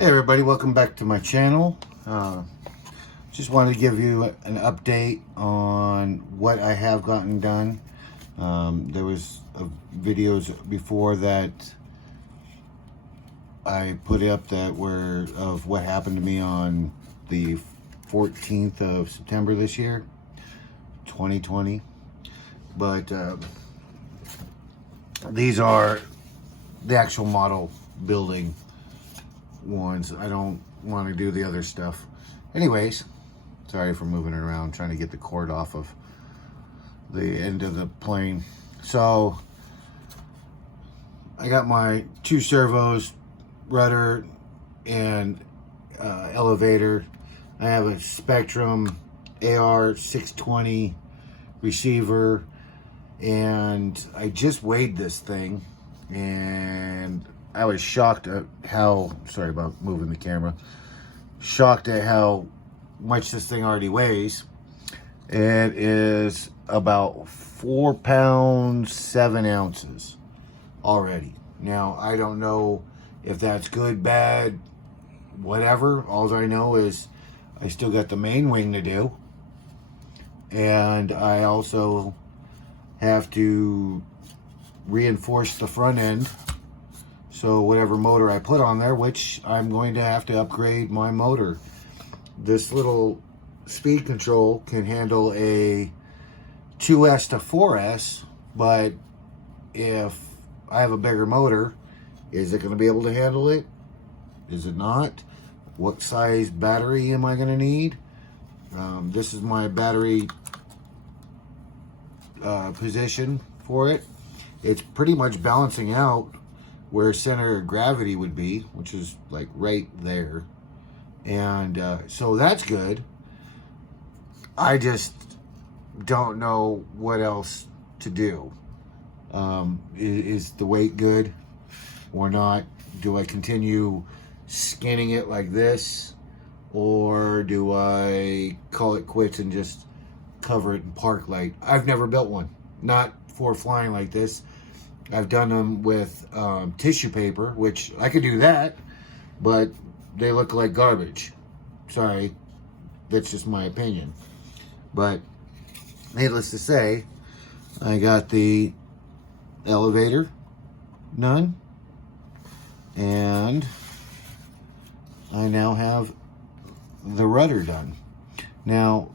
Hey everybody, welcome back to my channel. Just wanted to give you an update on what I have gotten done. There was videos before that I put up that were of what happened to me on the 14th of September this year, 2020. But these are the actual model building ones. I don't want to do the other stuff. Anyways, sorry for moving it around, trying to get the cord off of the end of the plane. So I got my 2 servos, rudder, and elevator. I have a Spectrum AR620 receiver, and I just weighed this thing, and I was shocked at how, sorry about moving the camera, shocked at how much this thing already weighs. It is about 4 pounds 7 ounces already. Now, I don't know if that's good, bad, whatever. All I know is I still got the main wing to do, and I also have to reinforce the front end. So whatever motor I put on there, which I'm going to have to upgrade my motor. This little speed control can handle a 2S to 4S, but if I have a bigger motor, is it going to be able to handle it? Is it not? What size battery am I going to need? This is my battery position for it. It's pretty much balancing out where center of gravity would be, which is like right there. And so that's good. I just don't know what else to do. Is the weight good or not? Do I continue skinning it like this, or do I call it quits and just cover it in park light? I've never built one, not for flying like this. I've done them with tissue paper, which I could do that, but they look like garbage. Sorry, that's just my opinion. But needless to say, I got the elevator done, and I now have the rudder done. Now,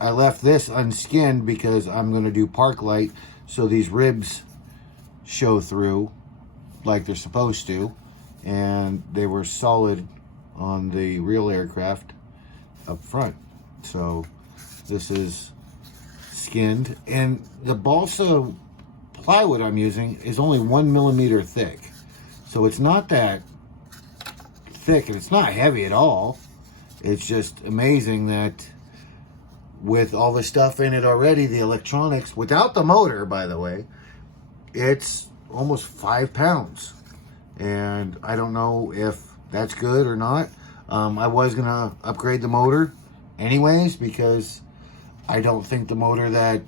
I left this unskinned because I'm going to do park light, so these ribs show through like they're supposed to, and they were solid on the real aircraft up front. So this is skinned, and the balsa plywood I'm using is only 1 millimeter thick, so it's not that thick, and it's not heavy at all. It's just amazing that with all the stuff in it already, the electronics, without the motor, by the way, it's almost 5 pounds. And I don't know if that's good or not. I was going to upgrade the motor anyways, because I don't think the motor that,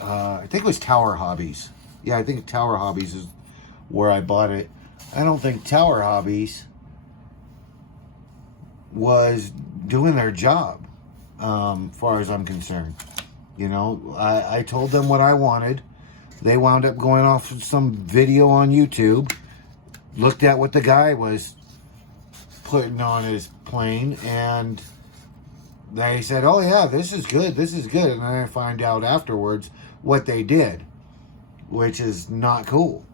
I think it was Tower Hobbies. Yeah, I think Tower Hobbies is where I bought it. I don't think Tower Hobbies was doing their job, far as I'm concerned. You know, I told them what I wanted. They wound up going off of some video on YouTube, looked at what the guy was putting on his plane, and they said, oh yeah, this is good, this is good. And then I find out afterwards what they did, which is not cool.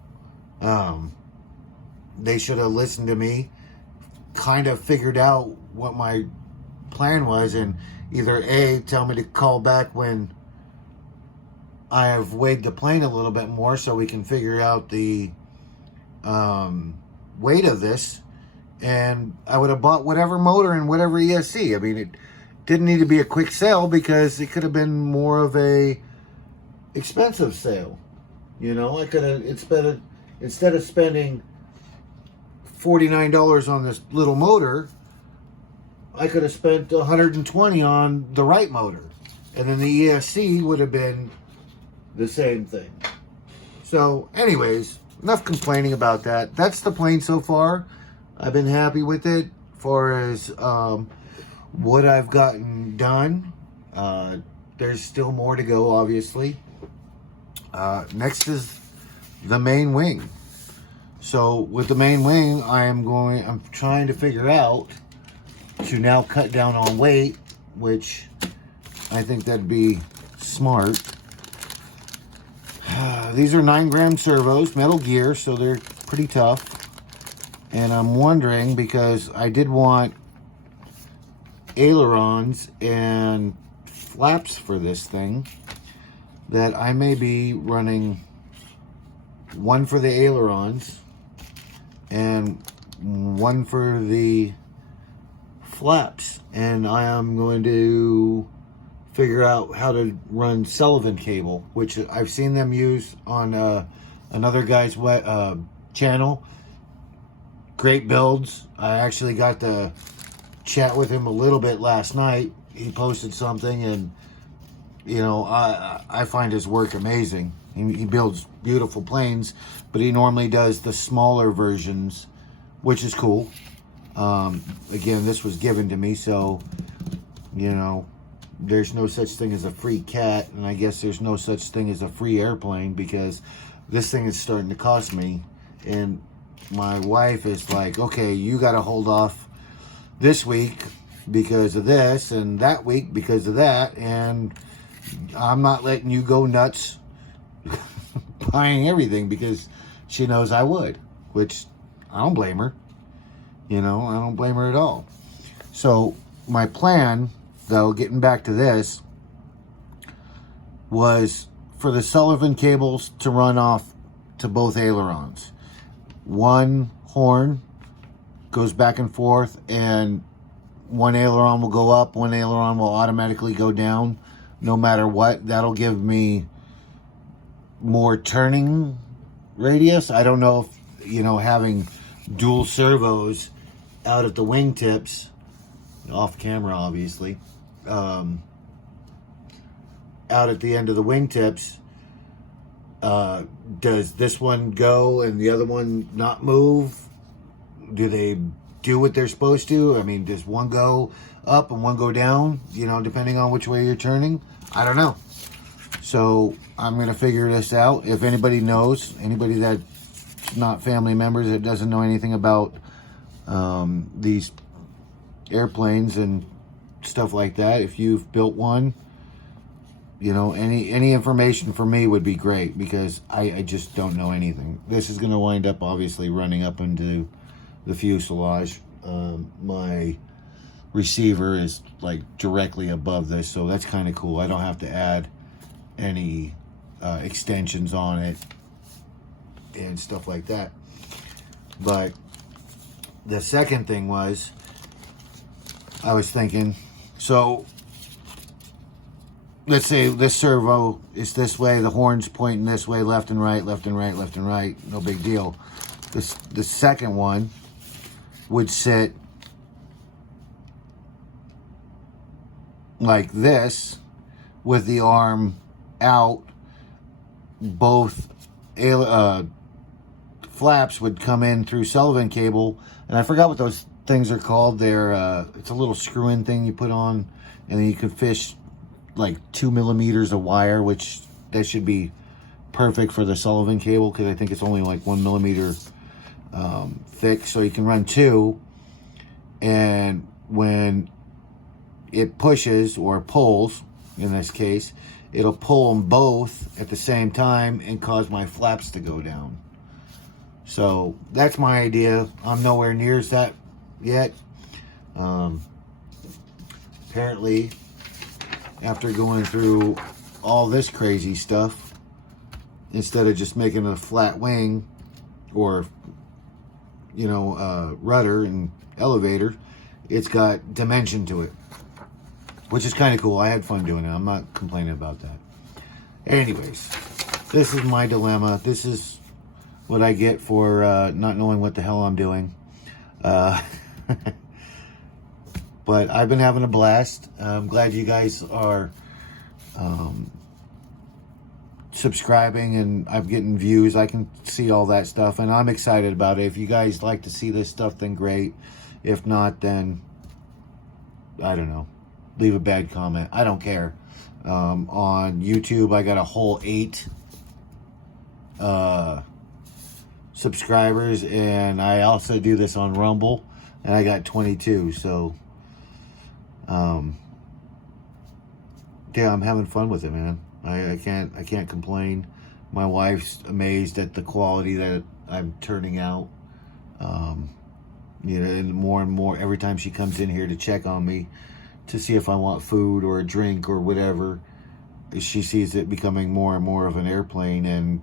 They should have listened to me, kind of figured out what my plan was, and either A, tell me to call back when I have weighed the plane a little bit more so we can figure out the weight of this, and I would have bought whatever motor and whatever ESC. I mean, it didn't need to be a quick sale, because it could have been more of a expensive sale. You know, I could have, instead of spending $49 on this little motor, I could have spent $120 on the right motor, and then the ESC would have been the same thing. So anyways, enough complaining about that. That's the plane so far. I've been happy with it for as what I've gotten done. There's still more to go, obviously. Next is the main wing. So with the main wing, I'm trying to figure out to now cut down on weight, which I think that'd be smart. These are 9-gram servos, metal gear, so they're pretty tough. And I'm wondering, because I did want ailerons and flaps for this thing, that I may be running one for the ailerons and one for the flaps. And I am going to figure out how to run Sullivan cable, which I've seen them use on another guy's channel. Great builds. I actually got to chat with him a little bit last night. He posted something, and you know, I find his work amazing. He builds beautiful planes, but he normally does the smaller versions, which is cool. Again, this was given to me, so you know, there's no such thing as a free cat, and I guess there's no such thing as a free airplane, because this thing is starting to cost me. And my wife is like, okay, you got to hold off this week because of this, and that week because of that, and I'm not letting you go nuts buying everything, because she knows I would, which I don't blame her. You know, I don't blame her at all. So my plan, though, getting back to this, was for the Sullivan cables to run off to both ailerons. One horn goes back and forth, and one aileron will go up, one aileron will automatically go down, no matter what. That'll give me more turning radius. I don't know if, you know, having dual servos out at the wingtips, off camera obviously, out at the end of the wingtips, does this one go and the other one not move? Do they do what they're supposed to? I mean, does one go up and one go down, you know, depending on which way you're turning? I don't know. So I'm going to figure this out. If anybody knows, anybody that's not family members, that doesn't know anything about these airplanes and stuff like that, if you've built one, you know, any information for me would be great, because I just don't know anything. This is going to wind up obviously running up into the fuselage. My receiver is like directly above this, so that's kind of cool. I don't have to add any extensions on it and stuff like that. But the second thing was, I was thinking, so let's say this servo is this way, the horn's pointing this way, left and right, left and right, left and right, no big deal. The second one would sit like this, with the arm out. Both flaps would come in through Sullivan cable, and I forgot what those things are called. They're it's a little screw-in thing you put on, and then you can fish like 2 millimeters of wire, which that should be perfect for the Sullivan cable, because I think it's only like 1 millimeter thick, so you can run 2, and when it pushes or pulls, in this case, it'll pull them both at the same time and cause my flaps to go down. So that's my idea. I'm nowhere near that yet. Apparently, after going through all this crazy stuff, instead of just making a flat wing or, you know, rudder and elevator, it's got dimension to it, which is kind of cool. I had fun doing it. I'm not complaining about that. Anyways, this is my dilemma. This is what I get for not knowing what the hell I'm doing. But I've been having a blast. I'm glad you guys are subscribing and I'm getting views. I can see all that stuff, and I'm excited about it. If you guys like to see this stuff, then great. If not, then I don't know, leave a bad comment. I don't care. On YouTube, I got a whole 8 subscribers, and I also do this on Rumble, and I got 22. So yeah, I'm having fun with it, man. I can't complain. My wife's amazed at the quality that I'm turning out. You know, and more every time she comes in here to check on me to see if I want food or a drink or whatever, she sees it becoming more and more of an airplane, and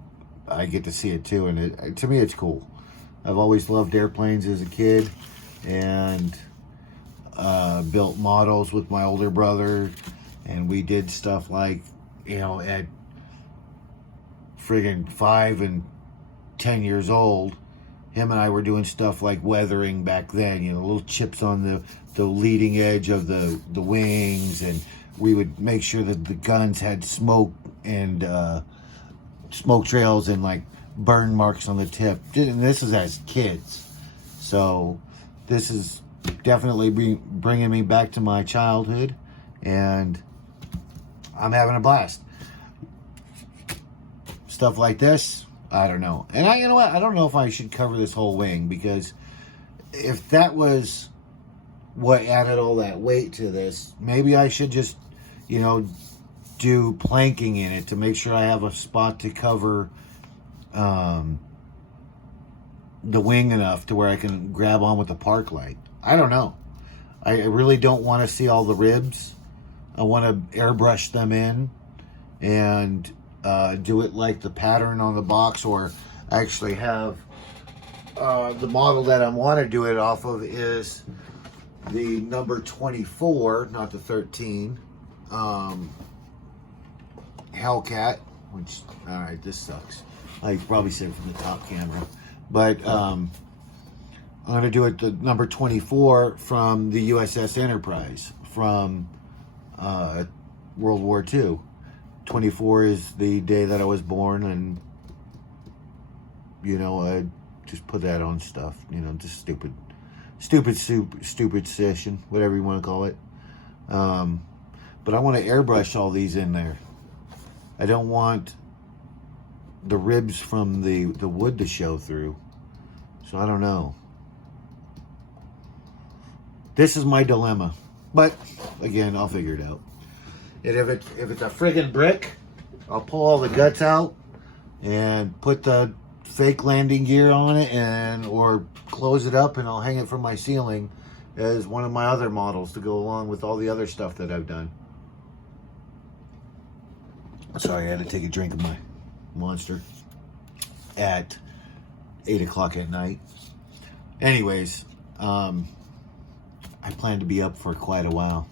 I get to see it too. And to me, it's cool. I've always loved airplanes as a kid, and built models with my older brother, and we did stuff like, you know, at friggin' 5 and 10 years old, him and I were doing stuff like weathering back then, you know, little chips on the leading edge of the wings, and we would make sure that the guns had smoke and smoke trails and like burn marks on the tip. And this is as kids. So this is definitely bringing me back to my childhood, and I'm having a blast. Stuff like this, I don't know. And you know what? I don't know if I should cover this whole wing, because if that was what added all that weight to this, maybe I should just, you know, do planking in it to make sure I have a spot to cover the wing enough to where I can grab on with the park light. I don't know. I really don't want to see all the ribs. I want to airbrush them in and do it like the pattern on the box, or actually have the model that I want to do it off of is the number 24, not the 13, Hellcat, which, all right, this sucks. I probably said it from the top camera, but I'm going to do it the number 24 from the USS Enterprise from World War II. 24 is the day that I was born, and, you know, I just put that on stuff, you know, just stupid session, whatever you want to call it. But I want to airbrush all these in there. I don't want the ribs from the wood to show through. So I don't know. This is my dilemma. But again, I'll figure it out. And if it's a friggin' brick, I'll pull all the guts out and put the fake landing gear on it, or close it up, and I'll hang it from my ceiling as one of my other models to go along with all the other stuff that I've done. Sorry, I had to take a drink of my Monster at 8 o'clock at night. Anyways, I plan to be up for quite a while.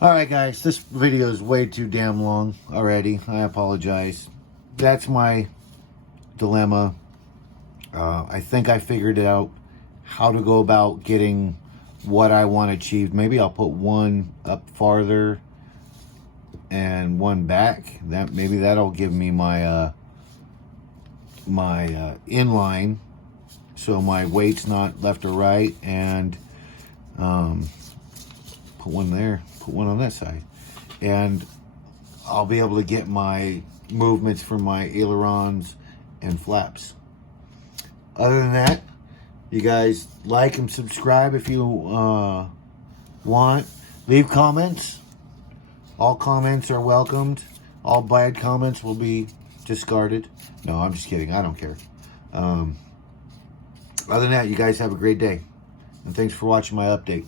Alright guys, this video is way too damn long already. I apologize. That's my dilemma. I think I figured out how to go about getting what I want achieved. Maybe I'll put one up farther and one back. Maybe that'll give me my my inline, so my weight's not left or right, and put one there, put one on that side, and I'll be able to get my movements for my ailerons and flaps. Other than that, you guys like and subscribe if you want. Leave comments. All comments are welcomed. All bad comments will be discarded. No, I'm just kidding. I don't care. Other than that, you guys have a great day. And thanks for watching my update.